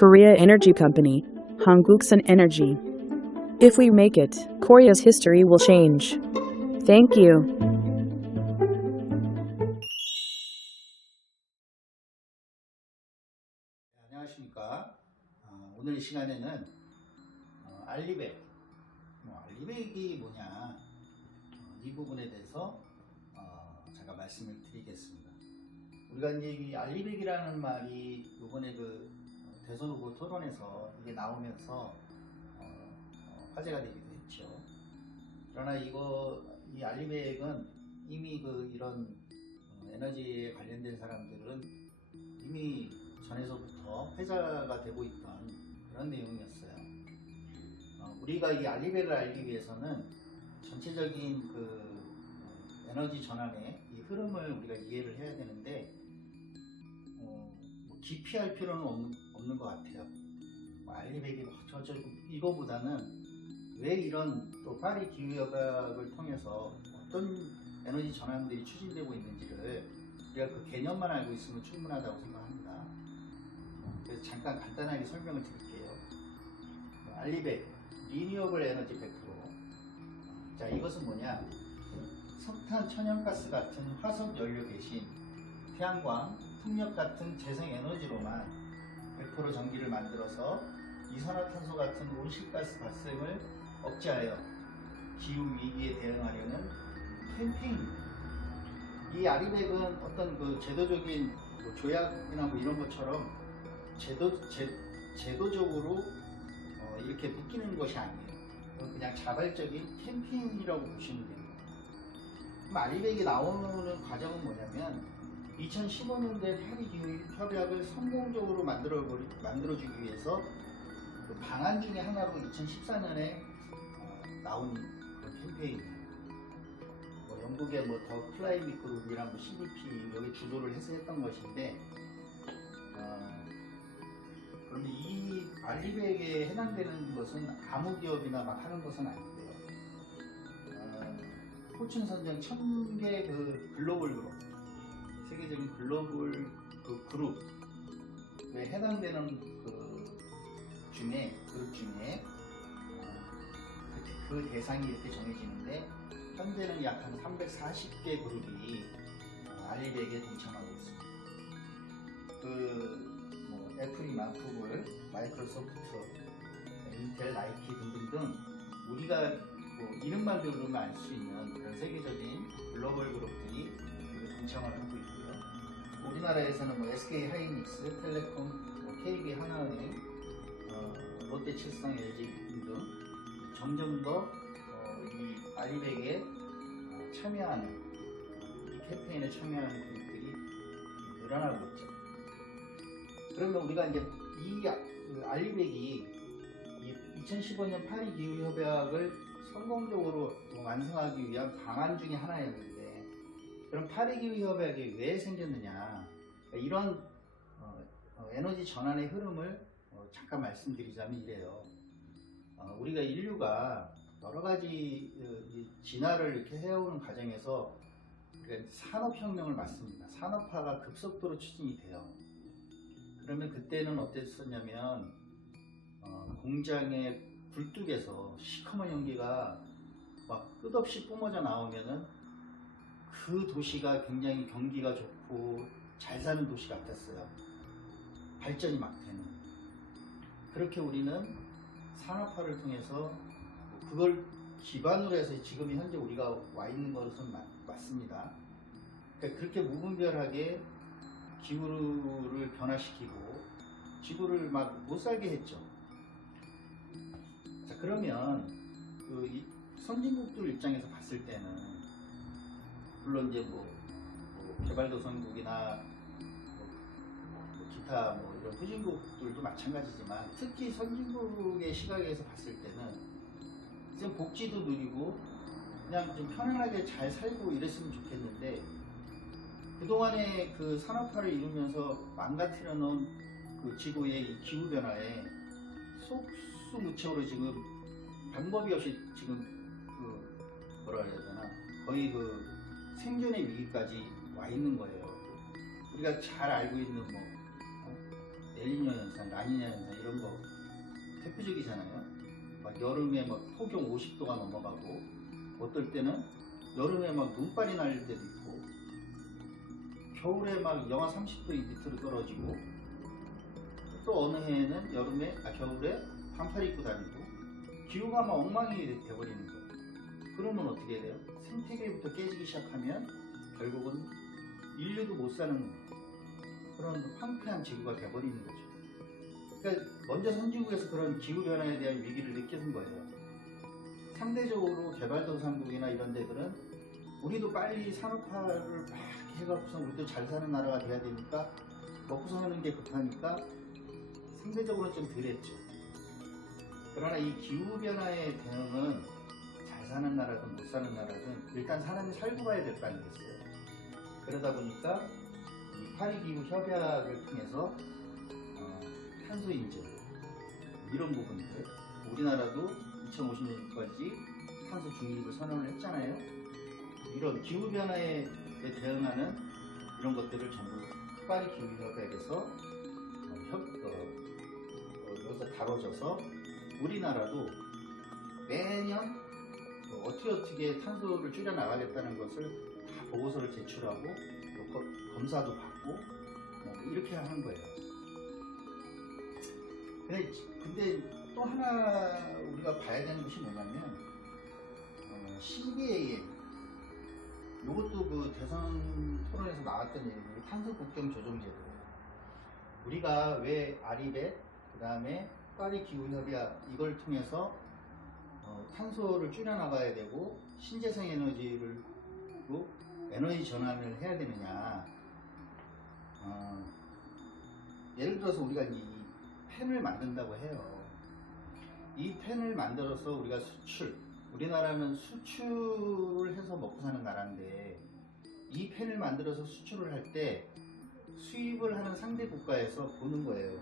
Korea Energy Company, Hanguksan Energy. If we make it, Korea's history will change. Thank you. 안녕하십니까. 오늘 이 시간에는 알리백, 알리백이 뭐냐 이 부분에 대해서 제가 말씀을 드리겠습니다. 우리가 이제 이 알리백이라는 말이 이번에 그 대선 후보 토론에서 이게 나오면서 화제가 되기도 했죠. 그러나 이 알리백은 이미 이런 에너지에 관련된 사람들은 이미 전에서부터 회자가 되고 있던 그런 내용이었어요. 우리가 이 알리백을 알기 위해서는 전체적인 에너지 전환의 이 흐름을 우리가 이해를 해야 되는데 깊이 할 필요는 없는 것 같아요. 알리백이 이거보다는 왜 이런 또 파리 기후협약을 통해서 어떤 에너지 전환들이 추진되고 있는지를 우리가 그 개념만 알고 있으면 충분하다고 생각합니다. 그래서 잠깐 간단하게 설명을 드릴게요. 알리백, 리뉴어블 에너지 100%. 자, 이것은 뭐냐? 석탄, 천연가스 같은 화석 연료 대신 태양광, 풍력 같은 재생 에너지로만 100% 전기를 만들어서 이산화탄소 같은 온실가스 발생을 억제하여 기후 위기에 대응하려는 캠페인입니다. 이 알리백은 어떤 제도적인 조약이나 이런 것처럼 제도적으로 이렇게 묶이는 것이 아니에요. 그냥 자발적인 캠페인이라고 보시면 됩니다. 그럼 알리백이 나오는 과정은 뭐냐면 2015년대 파리 기후 협약을 성공적으로 만들어주기 위해서 그 방안 중에 하나로 2014년에 나온 그런 캠페인이에요. 영국의 더 클라이밋 그룹이랑 CDP 여기 주도를 해서 했던 것인데, 그런데 이 알리백에 해당되는 것은 아무 기업이나 막 하는 것은 아닌데요. 포춘 선정 1000개 글로벌 그룹, 세계적인 글로벌 그룹에 해당되는 그룹 중에 그 대상이 이렇게 정해지는데, 현재는 약 한 340개 그룹이 알리백에 동참하고 있습니다. 애플이나 구글, 마이크로소프트, 인텔, 나이키 등등등 우리가 이름만 들으면 알 수 있는 그런 세계적인 글로벌 그룹들이 동참을 하고 있고요. 우리나라에서는 SK 하이닉스, 텔레콤, KB 하나은행, 롯데칠성, LG 등등 점점 더 이 알리백에 참여하는, 이 캠페인에 참여하는 그룹들이 늘어나고 있죠. 그러면 우리가 이제 이 알리백이 2015년 파리 기후 협약을 성공적으로 완성하기 위한 방안 중에 하나였는데, 그럼 파리 기후 협약이 왜 생겼느냐? 이런 에너지 전환의 흐름을 잠깐 말씀드리자면 이래요. 우리가 인류가 여러 가지 진화를 이렇게 해오는 과정에서 산업혁명을 맞습니다. 산업화가 급속도로 추진이 돼요. 그러면 그때는 어땠었냐면 공장의 굴뚝에서 시커먼 연기가 막 끝없이 뿜어져 나오면은 그 도시가 굉장히 경기가 좋고 잘 사는 도시 같았어요. 발전이 막 되는. 그렇게 우리는 산업화를 통해서 그걸 기반으로 해서 지금 현재 우리가 와 있는 것은 맞습니다. 그러니까 그렇게 무분별하게 기후를 변화시키고 지구를 막 못 살게 했죠. 자, 그러면 이 선진국들 입장에서 봤을 때는, 물론 이제 개발도상국이나 기타 이런 후진국들도 마찬가지지만, 특히 선진국의 시각에서 봤을 때는 좀 복지도 누리고 그냥 좀 편안하게 잘 살고 이랬으면 좋겠는데, 그동안의 산업화를 이루면서 망가뜨려 놓은 지구의 이 기후변화에 속수무책으로 지금 방법이 없이 지금 뭐라 해야 되나, 거의 생존의 위기까지 와 있는 거예요. 우리가 잘 알고 있는 엘니뇨 현상, 라니냐 현상 이런 거 대표적이잖아요. 막 여름에 막 폭염 50도가 넘어가고 어떨 때는 여름에 막 눈발이 날 때도 있고 겨울에 막 영하 30도 밑으로 떨어지고 또 어느 해에는 겨울에 반팔 입고 다니고 기후가 막 엉망이 돼버리는 거예요. 그러면 어떻게 해야 돼요? 생태계부터 깨지기 시작하면 결국은 인류도 못 사는 그런 황폐한 지구가 돼버리는 거죠. 그러니까 먼저 선진국에서 그런 기후변화에 대한 위기를 느끼는 거예요. 상대적으로 개발도상국이나 이런 데들은 우리도 빨리 산업화를 막 해갖고서 우리도 잘 사는 나라가 돼야 되니까 먹고 사는 게 급하니까 상대적으로 좀 덜했죠. 그러나 이 기후변화에 대응은 잘 사는 나라든 못 사는 나라든 일단 사람이 살고 가야 될 거 아니겠어요. 그러다 보니까 이 파리기후 협약을 통해서 탄소 인증 이런 부분들 우리나라도 2050년까지 탄소 중립을 선언을 했잖아요. 이런 기후변화에 대응하는 이런 것들을 전부 파리 기후 협약에서 여기서 다뤄져서 우리나라도 매년 어떻게 탄소를 줄여 나가겠다는 것을 다 보고서를 제출하고 또 검사도 받고 이렇게 하는 거예요. 근데 또 하나 우리가 봐야 되는 것이 뭐냐면 CBAM 이것도 그 대선 토론에서 나왔던 얘기고 탄소 국경 조정제도 우리가 왜 아리백 그 다음에 파리 기후 협약 이걸 통해서 탄소를 줄여 나가야 되고 신재생 에너지로 에너지 전환을 해야 되느냐. 예를 들어서 우리가 이 펜을 만든다고 해요. 이 펜을 만들어서 우리가 우리나라는 수출을 해서 먹고 사는 나라인데 이 펜을 만들어서 수출을 할 때 수입을 하는 상대 국가에서 보는 거예요.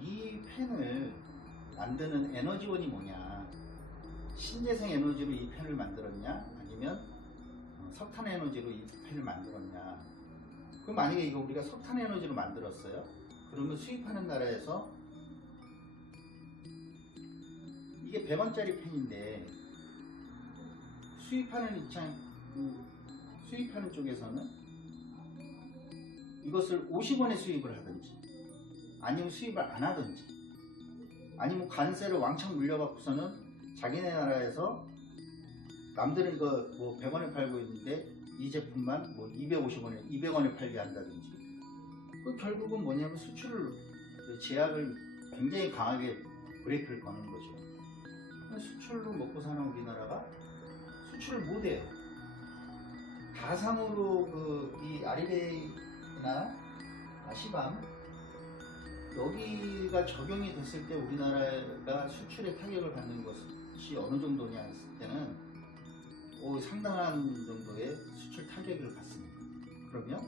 이 펜을 만드는 에너지원이 뭐냐, 신재생 에너지로 이 펜을 만들었냐 아니면 석탄 에너지로 이 펜을 만들었냐. 그럼 만약에 이거 우리가 석탄 에너지로 만들었어요. 그러면 수입하는 나라에서 이게 100원짜리 펜인데 수입하는 쪽에서는 이것을 50원에 수입을 하든지 아니면 수입을 안 하든지 아니면 관세를 왕창 물려갖고서는 자기네 나라에서 남들은 이거 뭐 100원에 팔고 있는데 이 제품만 뭐 200원에 팔게 한다든지 결국은 뭐냐면 수출을 제약을 굉장히 강하게 브레이크를 거는 거죠. 수출로 먹고 사는 우리나라가 수출을 못해요. 가상으로 이 아리베이나 시밤 여기가 적용이 됐을 때 우리나라가 수출에 타격을 받는 것이 어느 정도냐 했을 때는 상당한 정도의 수출 타격을 받습니다. 그러면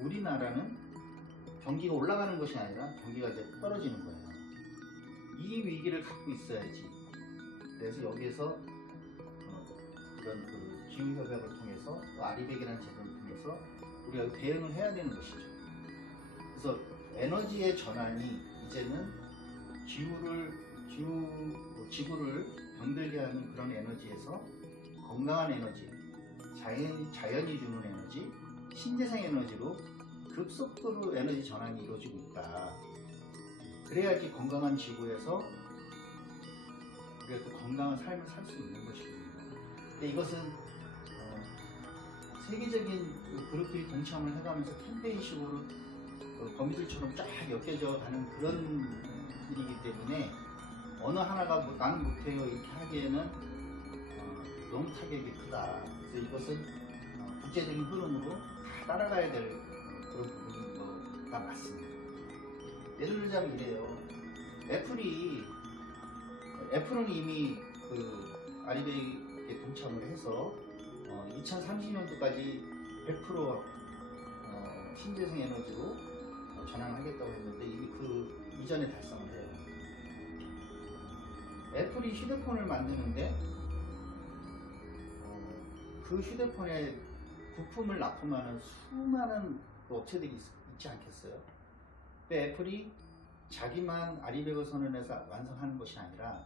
우리나라는 경기가 올라가는 것이 아니라 경기가 이제 떨어지는 거예요. 이 위기를 갖고 있어야지. 그래서 여기에서 이런 기후협약을 통해서 아리백이라는 제도를 통해서 우리가 대응을 해야 되는 것이죠. 그래서 에너지의 전환이 이제는 지구를 병들게 하는 그런 에너지에서 건강한 에너지, 자연이 주는 에너지, 신재생 에너지로 급속도로 에너지 전환이 이루어지고 있다. 그래야지 건강한 지구에서 우리가 또 건강한 삶을 살 수 있는 것입니다. 근데 이것은 세계적인 그룹들이 동참을 해가면서 캠페인식으로 거미줄처럼 쫙 엮여져 가는 그런 일이기 때문에 어느 하나가 나는 못해요 이렇게 하기에는 너무 타격이 크다. 그래서 이것은 국제적인 흐름으로 다 따라가야 될 그런 부분가 맞습니다. 예를 들자면 이래요. 애플은 이미 아리백에 동참을 해서 2030년도까지 100% 신재생 에너지로 전환하겠다고 했는데 이미 그 이전에 달성을 해요. 애플이 휴대폰을 만드는데 그 휴대폰에 부품을 납품하는 수많은 업체들이 있지 않겠어요? 근데 애플이 자기만 아리백을 선언해서 완성하는 것이 아니라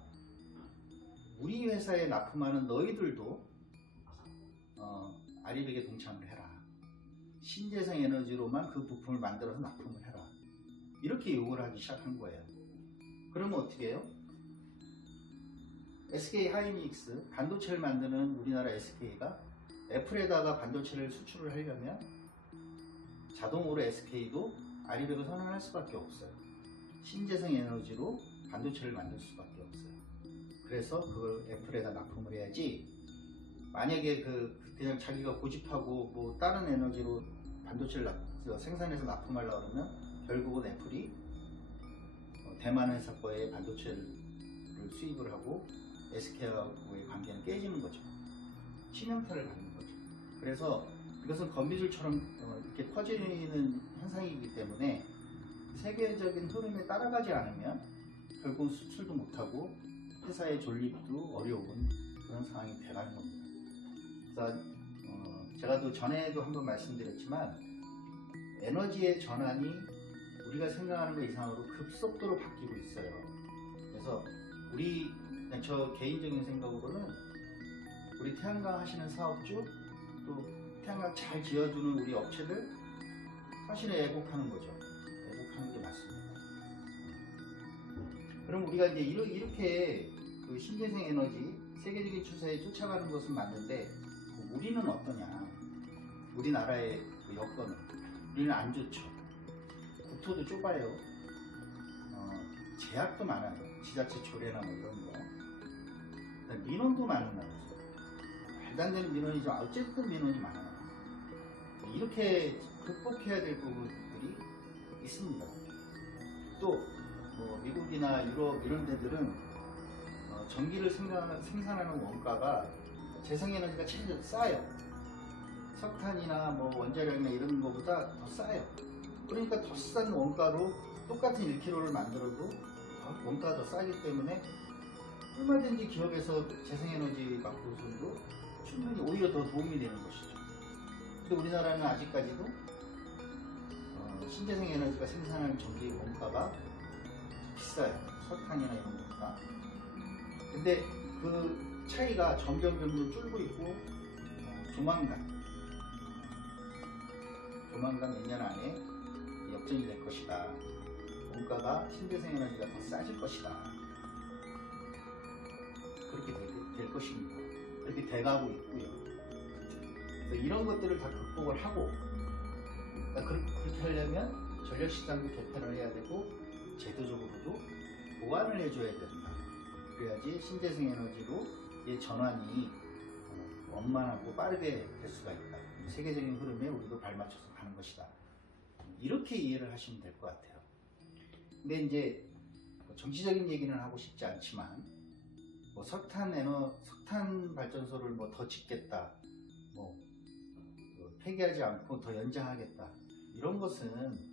우리 회사에 납품하는 너희들도 아리백에 동참을 해라. 신재생 에너지로만 그 부품을 만들어서 납품을 해라. 이렇게 요구를 하기 시작한 거예요. 그러면 어떻게 해요? SK 하이닉스 반도체를 만드는 우리나라 SK가 애플에다가 반도체를 수출을 하려면 자동으로 SK도 아리백을 선언할 수밖에 없어요. 신재생 에너지로 반도체를 만들 수밖에 없어요. 그래서 그걸 애플에다 납품을 해야지, 만약에 그냥 자기가 고집하고 뭐 다른 에너지로 반도체를 생산해서 납품하려고 그러면 결국은 애플이 대만 회사 거에 반도체를 수입을 하고 SK하고의 관계는 깨지는 거죠. 치명타를 받는 거죠. 그래서 이것은 건미줄처럼 이렇게 퍼지는 현상이기 때문에 세계적인 흐름에 따라가지 않으면 결국 수출도 못하고 회사의 존립도 어려운 그런 상황이 돼가는 겁니다. 그래서 제가 또 전에도 한번 말씀드렸지만 에너지의 전환이 우리가 생각하는 것 이상으로 급속도로 바뀌고 있어요. 그래서 그냥 저 개인적인 생각으로는 우리 태양광 하시는 사업주, 또 태양광 잘 지어주는 우리 업체들 사실은 애국하는 거죠. 애국하는 게 맞습니다. 그럼 우리가 이제 이렇게 그 신재생 에너지 세계적인 추세에 쫓아가는 것은 맞는데 우리는 어떠냐? 우리나라의 그 여건은 우리는 안 좋죠. 국토도 좁아요. 제약도 많아요. 지자체 조례나 뭐 이런 거. 민원도 많은 나라죠. 말도 안 되는 민원이죠. 어쨌든 민원이 많아요. 이렇게 극복해야 될 부분들이 있습니다. 또 뭐 미국이나 유럽 이런 데들은 전기를 생산하는 원가가 재생에너지가 체제로 싸요. 석탄이나 뭐 원자력이나 이런 거보다 더 싸요. 그러니까 더 싼 원가로 똑같은 1kg를 만들어도 원가가 더 싸기 때문에 얼마든지 기업에서 재생에너지 갖고서도 충분히 오히려 더 도움이 되는 것이죠. 근데 우리나라는 아직까지도 신재생에너지가 생산하는 전기 원가가 비싸요. 석탄이나 이런 거보다. 근데 그 차이가 점점 줄고 있고 조만간 몇 년 안에 역전이 될 것이다. 원가가 신재생에너지가 더 싸질 것이다. 그렇게 될 것입니다. 그렇게 돼가고 있고요. 그래서 이런 것들을 다 극복을 하고, 그렇게 하려면 전력시장도 개편을 해야 되고 제도적으로도 보완을 해줘야 된다. 그래야지 신재생에너지로의 전환이 원만하고 빠르게 될 수가 있다. 세계적인 흐름에 우리도 발맞춰서 가는 것이다. 이렇게 이해를 하시면 될 것 같아요. 근데 이제 정치적인 얘기는 하고 싶지 않지만 뭐 석탄 발전소를 뭐 더 짓겠다, 뭐 폐기하지 않고 더 연장하겠다, 이런 것은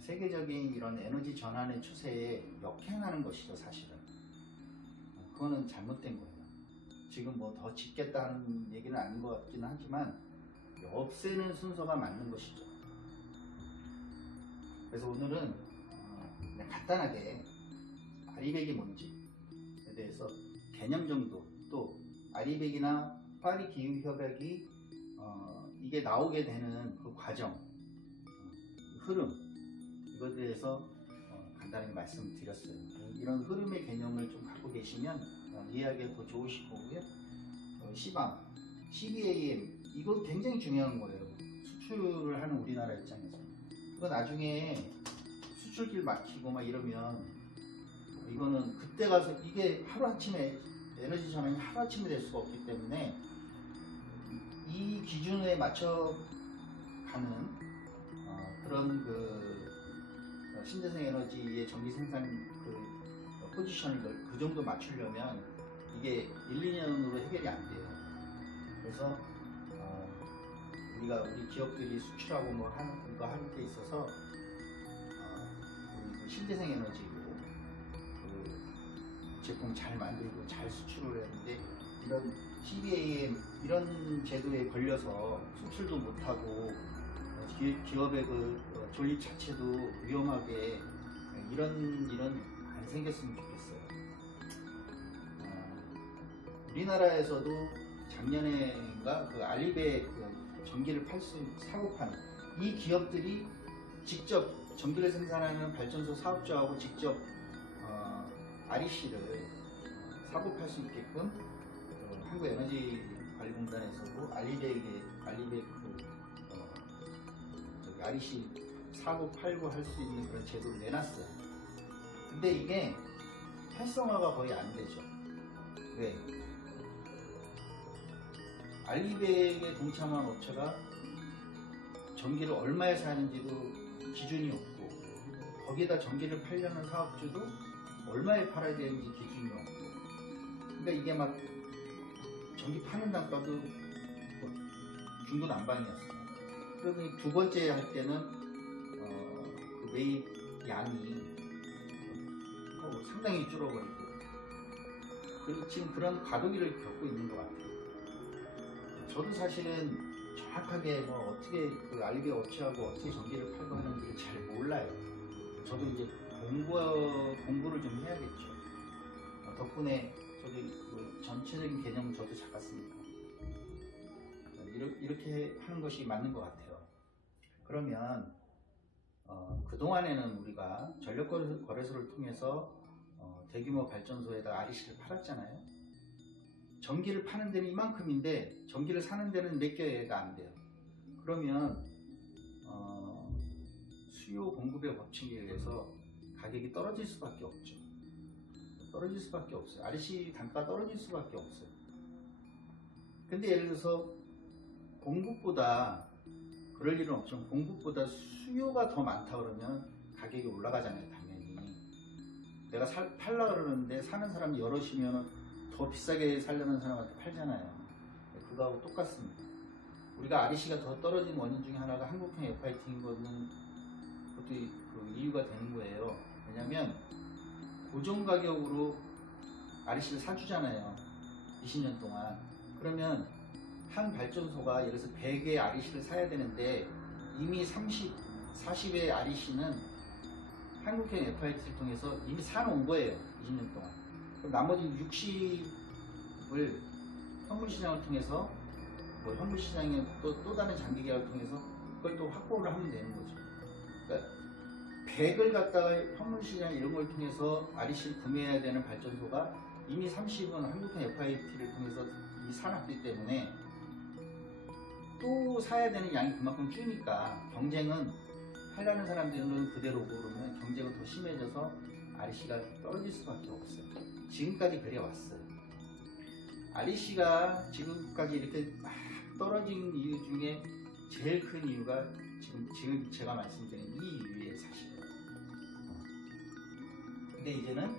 세계적인 이런 에너지 전환의 추세에 역행하는 것이죠. 사실은 그거는 잘못된 거예요. 지금 뭐 더 짓겠다는 얘기는 아닌 것 같기는 하지만 없애는 순서가 맞는 것이죠. 그래서 오늘은 그냥 간단하게 아리백이 뭔지에 대해서 개념 정도, 또 아리백이나 파리 기후협약이 이게 나오게 되는 그 과정, 흐름, 이것에 대해서 간단하게 말씀드렸어요. 이런 흐름의 개념을 좀 갖고 계시면 이해하기가 더 좋으실 거고요. CBAM, CBAM, 이거 굉장히 중요한 거예요. 수출을 하는 우리나라 입장에서. 이거 나중에 수출길 막히고 막 이러면 이거는 그때 가서 이게 하루아침에 에너지 전환이 하루아침에 될 수가 없기 때문에 이 기준에 맞춰 가는 그런 신재생 에너지의 전기 생산 포지션을 그 정도 맞추려면 이게 1, 2년으로 해결이 안 돼요. 그래서 우리 기업들이 수출하고 뭐 이거 하는 데 있어서 우리 신재생 에너지로 제품 잘 만들고 잘 수출을 했는데 이런 CBAM 이런 제도에 걸려서 수출도 못하고 기업의 존립 자체도 위험하게 이런 안 생겼으면 좋겠어요. 우리나라에서도 작년에인가 그 알리베 그 전기를 팔 수 사고 파는 이 기업들이 직접 전기를 생산하는 발전소 사업자하고 직접 REC를 사고 팔 수 있게끔 한국에너지관리공단에서도 알리베 REC 사고 팔고 할 수 있는 그런 제도를 내놨어요. 근데 이게 활성화가 거의 안 되죠. 왜? 알리백에 동참한 업체가 전기를 얼마에 사는지도 기준이 없고, 거기에다 전기를 팔려는 사업주도 얼마에 팔아야 되는지 기준이 없고, 그러니까 이게 막 전기 파는 단가도 뭐 중구난방이었어요. 그러더니 두 번째 할 때는 그 매입 양이 상당히 줄어버리고, 그리고 지금 그런 과도기를 겪고 있는 것 같아요. 저도 사실은 정확하게 뭐 어떻게 그 알리베 업체하고 어떻게 전기를 팔고 하는지를 잘 몰라요. 저도 이제 공부를 좀 해야겠죠. 덕분에 저도 그 전체적인 개념을 저도 잡았으니까 이렇게 하는 것이 맞는 것 같아요. 그러면 그동안에는 우리가 전력거래소를 통해서 대규모 발전소에다 REC를 팔았잖아요. 전기를 파는 데는 이만큼인데 전기를 사는 데는 몇 개가 안 돼요. 그러면 수요 공급의 법칙에 의해서 가격이 떨어질 수밖에 없죠. 떨어질 수밖에 없어요. REC 단가 떨어질 수밖에 없어요. 근데 예를 들어서 공급보다, 그럴 일은 없지만 공급보다 수요가 더 많다 그러면 가격이 올라가잖아요. 당연히 내가 팔라 그러는데 사는 사람이 여럿이면 더 비싸게 살려는 사람한테 팔잖아요. 그거하고 똑같습니다. 우리가 REC가 더 떨어진 원인 중에 하나가 한국형 FIT인 거는 그것도 그 이유가 되는 거예요. 왜냐면 고정 가격으로 REC를 사주잖아요. 20년 동안. 그러면 한 발전소가 예를 들어서 100의 REC를 사야 되는데 이미 40의 REC는 한국형 FIT를 통해서 이미 사놓은 거예요. 20년 동안. 그럼 나머지 60을 현물시장을 통해서, 뭐 현물시장에 또 다른 장기계약을 통해서 그걸 또 확보를 하면 되는 거죠. 그러니까 100을 갖다가 현물시장 이런 걸 통해서 REC를 구매해야 되는 발전소가 이미 30은 한국형 FIT를 통해서 이미 사놨기 때문에 또 사야 되는 양이 그만큼 주니까 경쟁은, 하려는 사람들은 그대로고, 그러면 경쟁은 더 심해져서 REC가 떨어질 수밖에 없어요. 지금까지 그래왔어요. REC가 지금까지 이렇게 막 떨어진 이유 중에 제일 큰 이유가 지금 제가 말씀드린 이 이유예요, 사실은. 근데 이제는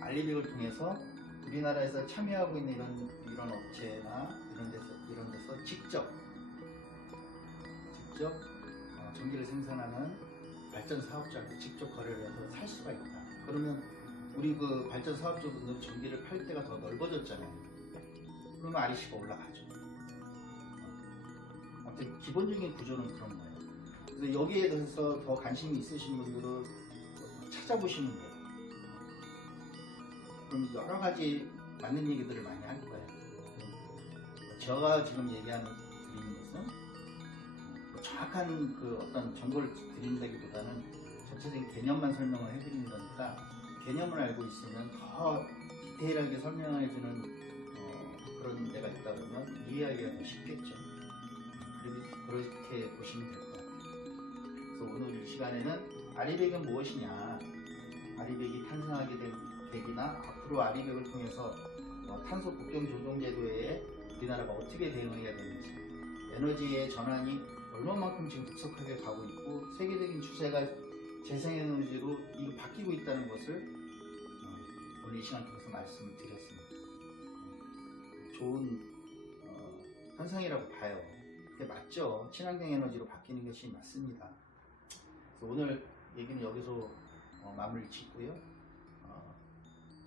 알리백을 통해서 우리나라에서 참여하고 있는 이런 업체나 이런 데서 직접 전기를 생산하는 발전 사업자한테 직접 거래를 해서 살 수가 있다. 그러면 우리 그 발전 사업자분들 전기를 팔 때가 더 넓어졌잖아요. 그러면 REC가 올라가죠. 아무튼 기본적인 구조는 그런 거예요. 그래서 여기에 대해서 더 관심이 있으신 분들은 찾아보시면 돼요. 그럼 여러 가지 맞는 얘기들을 많이 할 거예요. 제가 지금 드리는 것은 정확한 그 어떤 정보를 드린다기보다는 전체적인 개념만 설명을 해드리는 거니까, 개념을 알고 있으면 더 디테일하게 설명해주는 그런 데가 있다 그러면 이해하기가 더 쉽겠죠. 그렇게 보시면 될 것 같아요. 그래서 오늘 이 시간에는 알리백은 무엇이냐, 알리백이 탄생하게 된 계기나 앞으로 알리백을 통해서 탄소 국경 조정 제도에 우리나라가 어떻게 대응해야 되는지, 에너지의 전환이 얼마만큼 지금 급속하게 가고 있고 세계적인 추세가 재생에너지로 이거 바뀌고 있다는 것을 오늘 이 시간 통해서 말씀을 드렸습니다. 좋은 현상이라고 봐요. 그게 맞죠. 친환경 에너지로 바뀌는 것이 맞습니다. 그래서 오늘 얘기는 여기서 마무리 짓고요.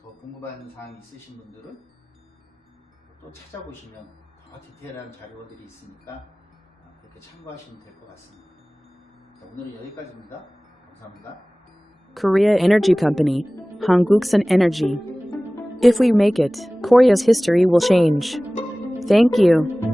더 궁금한 사항이 있으신 분들은 또 찾아보시면 더 디테일한 자료들이 있으니까 그렇게 참고하시면 될 것 같습니다. 자, 오늘은 여기까지입니다. 감사합니다. Korea Energy Company, Hanguksan Energy. If we make it, Korea's history will change. Thank you.